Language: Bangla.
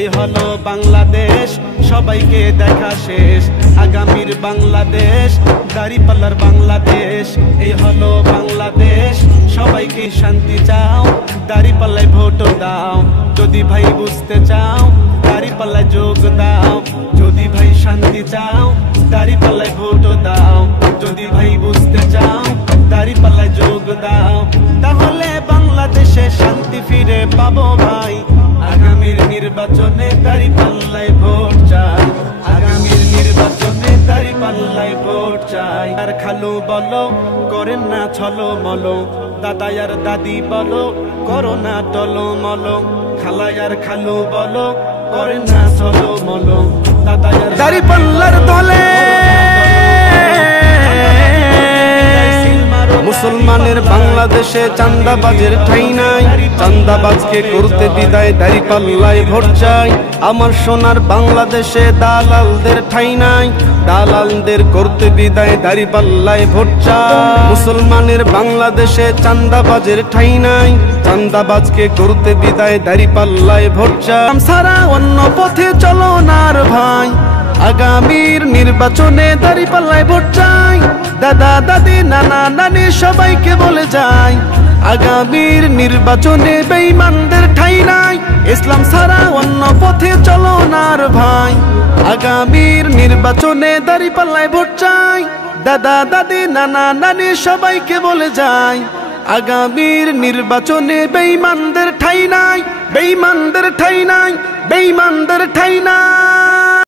এই হলো বাংলাদেশ, সবাইকে দেখা শেষ। আগামীর বাংলাদেশ, দাঁড়িপাল্লার বাংলাদেশ। এই হলো বাংলাদেশ, সবাইকে শান্তি চাও, দাঁড়িপাল্লায় ভোট দাও। যদি ভাই বুঝতে চাও, দাঁড়িপাল্লায় যোগ দাও। যদি ভাই শান্তি চাও, দাঁড়িপাল্লায় ভোট দাও। যদি ভাই বুঝতে চাও, দাঁড়িপাল্লায় যোগ দাও। তাহলে বাংলাদেশে শান্তি ফিরে পাবো ভাই। আগামীর নির্বাচনে দাঁড়িপাল্লায় ভোট চাই। আগামীর নির্বাচনে দাঁড়িপাল্লায় ভোট চাই। আর খালু বলো, করেন না ছলো মলো। দাদা আর দাদি বলো, করো না টলো মলো। খালাই আর খালু বলো, করেন না ছলো মলো। দাদা আর দাঁড়িপাল্লার দলে মুসলমানের বাংলাদেশে চাঁদাবাজের ঠাঁই নাই। চাঁদাবাজকে করতে বিদায়, দাঁড়িপাল্লায় ভোট চাই। আমার সোনার বাংলাদেশে দালালদের ঠাঁই নাই। দালালদের করতে বিদায়, দাঁড়িপাল্লায় ভোট চাই। মুসলমানের বাংলাদেশে চাঁদাবাজের ঠাঁই নাই। চাঁদাবাজকে করতে বিদায়, দাঁড়িপাল্লায় ভোট চাই। সারা অন্য পথে চলো না ভাই। আগামীর নির্বাচনে দাঁড়িপাল্লায় ভোট চাই। দাদা দাদি নানা নানি সবাইকে বলে যাই, আগামীর নির্বাচনে বেঈমানদের ঠাঁই নাই। ইসলাম ছাড়া অন্য পথে চলো না ভাই। আগামীর নির্বাচনে দাঁড়িপাল্লায় ভোট চাই। দাদা দাদি নানা নানি সবাইকে বলে যাই, আগামীর নির্বাচনে বেঈমানদের ঠাঁই নাই। বেঈমানদের ঠাঁই নাই, বেঈমানদের ঠাঁই নাই।